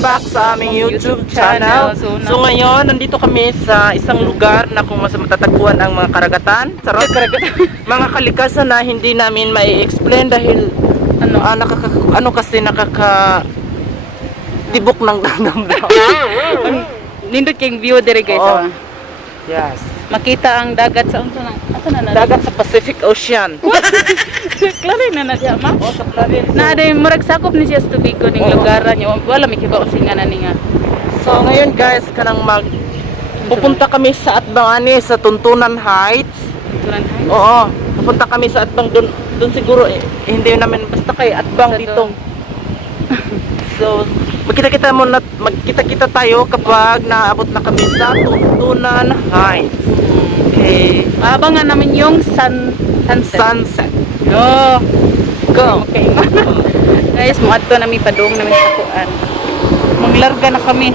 Welcome back sa aming YouTube channel. So ngayon, nandito kami sa isang lugar na kung mas matatagpuan ang mga karagatan. Sarap. Mga kalikasan na hindi namin mai-explain dahil tibok ng damdamin. Nindot kayong view dire guys. Oo. Yes. Makita ang dagat sa Dagat sa Pacific Ocean. Klaro na diya ma. O sa Clarin. Na day murag sakop ni siya sa Tubigon ning lugar niya. Wala mi kibaw singa na ninga. So ngayon guys, kanang pupunta kami sa Atbang ani sa Tuntunan Heights. Tuntunan Heights. Oo, pupunta kami sa Atbang doon siguro hindi namin basta kay Atbang dito. So magkita-kita tayo kapag naabot na kami sa Tuntunan Heights. Okay. Abangan namin yung sunset. Yo. Go. Okay. Guys, muadto nami padung namin sa kuan. Maglarga na kami.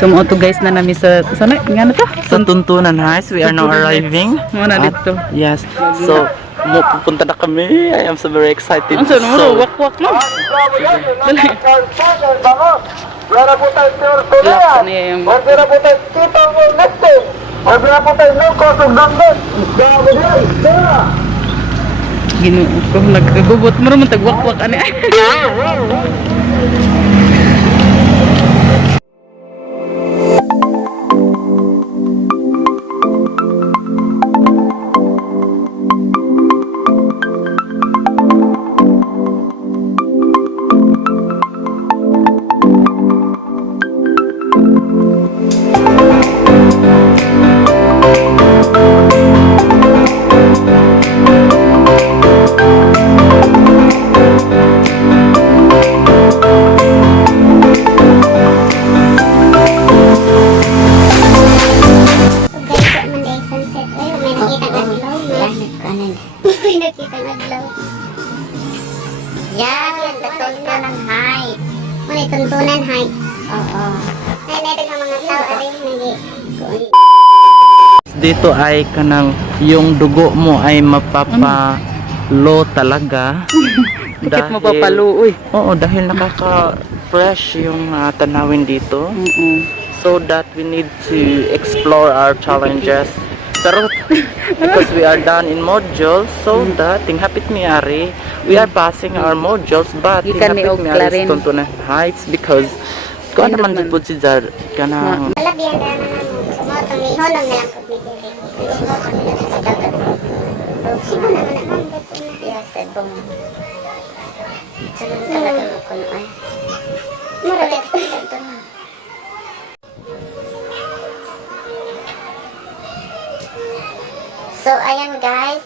Sumuoto guys na nami sa sana nga na to. Sa Tuntunan Heights, we are now arriving. Muna at- dito. Yes. So, pupunta na kami. I am so very excited. Ang saan mo wak no. Dali. Relax na yung Ginoo ko nagkagubot mo naman tagwak-wak ani. Yan, Tuntunan Heights. May Tuntunan Heights. Oo. Ay, meron ng mga tao rin hindi. Dito ay kanang yung dugo mo ay mapapalo talaga. Bakit mo papaluoy? Oo, dahil nakaka-fresh yung tanawin dito. So that we need to explore our challenges. Charot. Because we are done in modules, so that tinghapit ni Ari, we are passing our modules, but Ikan ni tinghapit ni Ogla Ari rin. sa Tuntunan Heights because kung naman Indot dipod si Jar kanang Malabihan na naman. Sumoto ni Honong na lang po ni Dili. Sumoto nila sa dagat. Sibo na naman. Yes, sebong. Sunod talaga mo ko noon. Muralit po ito na. So, ayan guys,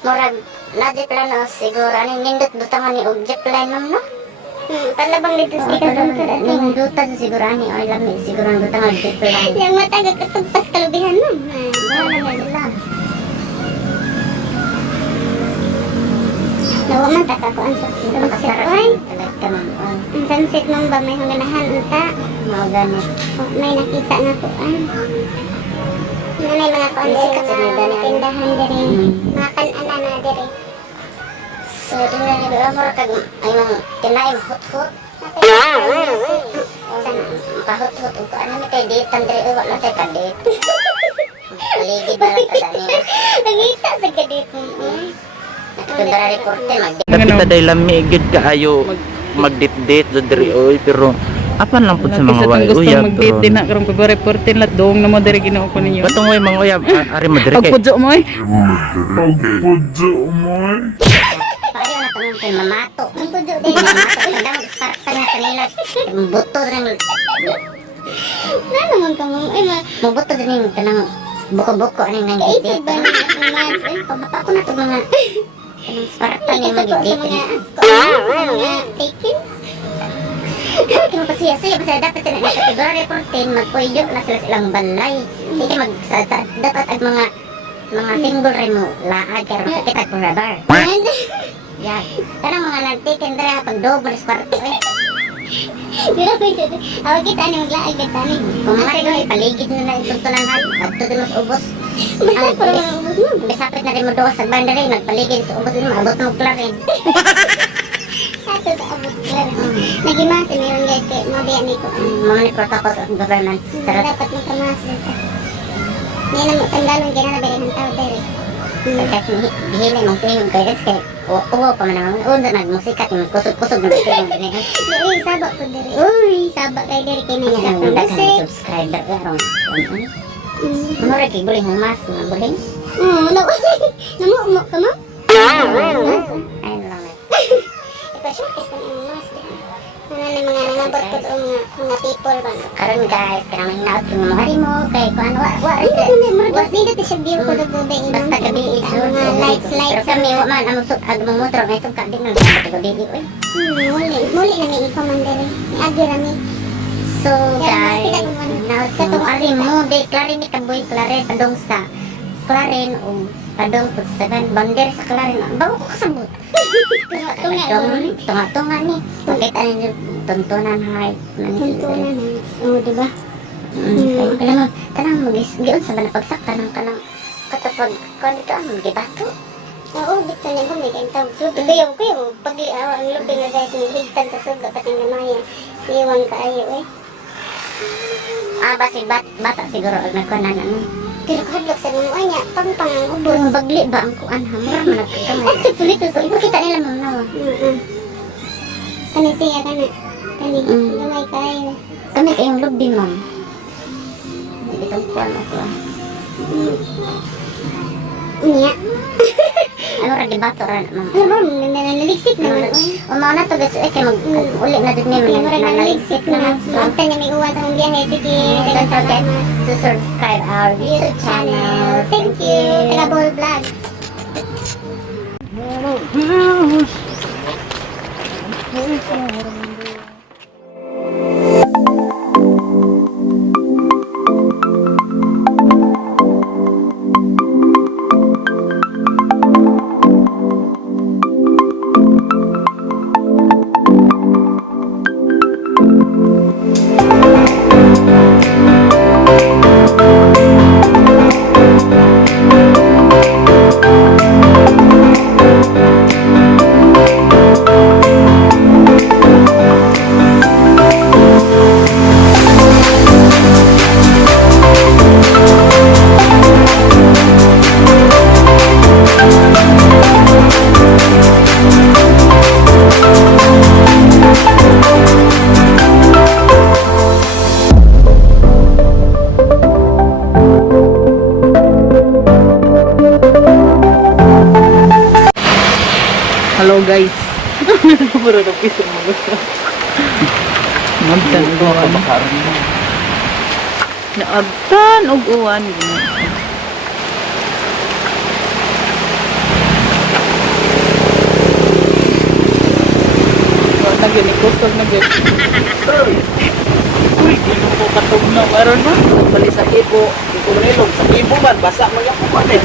murag na-plano siguro. Ano nindot butangan ni Object Plano, no? Talabang dito sa ikaw ka dati. Nindutan siguro ani o lami siguro ang butangan Object Plano. Yang mata gagkatugpas kalubihan, no? Wala na nila. Nawa man takakuan sa sunset, oy. Talaga man. Ang sunset mong ba may hanganahan unta? Mao ganit. May nakita na ko ay. May mga konsep na tindahan diri. Mga kan-ana na diri. So, din na nila mo kag ay mga tinay hot-hot. Pahot-hot ug ano ni kay date andre wala tay kadit. Paligid na lang kada niya. Nangita sa kadit mo. Nakatundara reporter mag. napita day lami gid kaayo magdit-date do diri oy pero apan lang pud sa mga way gusto uyab. mag-date din na karong February 14 lat dong na mo diri Ginoo ko ninyo. Batong way mga uyab ari mo diri kay Pagpudyo mo eh. Paano na tanong kay mamato? Ang tudyo din mamato. Kanda mag-sparta na kanila. Buto rin. Ano naman ka mo? Mabuto din yung tanong buko-buko ano yung nangigit. Kaisip ba naman? Pamata ko na ito mga kanong sparta niya magigit. Mga taken? Kaya pasiya-siya. Basta dapat na February 14 magpuyog na sila silang balay. Hindi dapat ang mga single rin mo laag kaya makakita ko radar. Yan. Karang mga nag-taken dara pag double sparta eh. Dira ko ito. Awag kita ni maglaag kita ni. Kung mari ko ipaligid na ituntunan hal. Adto din mas ubos. Basta para mga ubos mo. Bisapit na rin mo doon sa banda rin. Nagpaligid sa ubos mo. Abot mo pula rin. Ato sa abot pula rin. Nagimasa meron guys. Kaya mabiyan ni ko. Mga ni protocol of government. Dapat magkamasa ka. Hindi na tanggalong ginanabay ng tao dere. Kasi hihilay mong tuyong kaya kaya uwa pa man naman. Uwa na nagmusikat yung kusog-kusog na tuyong ganyan. Uy, sabak po dere. Uy, sabak kay dere kinaya. Ang dagang subscriber ka ron. Mura kay buling humas. Buling? Namu ka mo? Ayun lang. Ipasyokas ka ng humas. Ano na mga nangabot ko doon mga people ba? Karon guys, karang hinaot yung mga hari mo, kay kung ano, was dito siya view ko doon ba? Basta gabi ito, mga lights. Pero kami, man, ang motor, may suka din ng gabi, oy. Muli na may i-commander, may agi rami. So guys, hinaot ko itong hari mo, klarin ni Kaboy, klarin, padong sa klarin, o padong sa bander sa klarin, bago ko kasabot. Tunga-tunga ni. Pakita niyo Tuntunan Heights. Tuntunan Heights. Oo, diba? Kailangan tanang mag-gion sa banapagsak tanang kanang katapag kuan dito ang gibato. Oo, dito na ko may kain tawag. So, kayo, pag ang lubi na guys, higtan sa suga, pati na maya, iwan ka ayo eh. Basi bata siguro, nagkuhanan ano. Pero kahadlok sa mga niya, pang ubos. Bagli ba ang kuan ha? Mura mo nagkakamay. Ay, tulit so, ipakita nila ma'am nawa. Kani siya, kani, gamay kayo. Kami kayong lubi ma'am. Hindi itong kuan ako ah. Niya. Ano ra gibato ra ma'am. Ano naligsik naman. O mga na to guys, kay mag-uli na dun niya. Mura naligsik naman. Ang tanya may uwan sa biyahe. Sige, don't forget to subscribe our YouTube channel. Thank you. Taga Bohol Vlogs. Hello guys. Puro na piso mo gusto. Nabtan uwan. Naabtan og uwan. Nagani-kusog na gud. Uy, di mo ko katog na. Meron na. Bali sa ibo. Di ko nilog. Sa ibo man. Basa mo yung kumanin.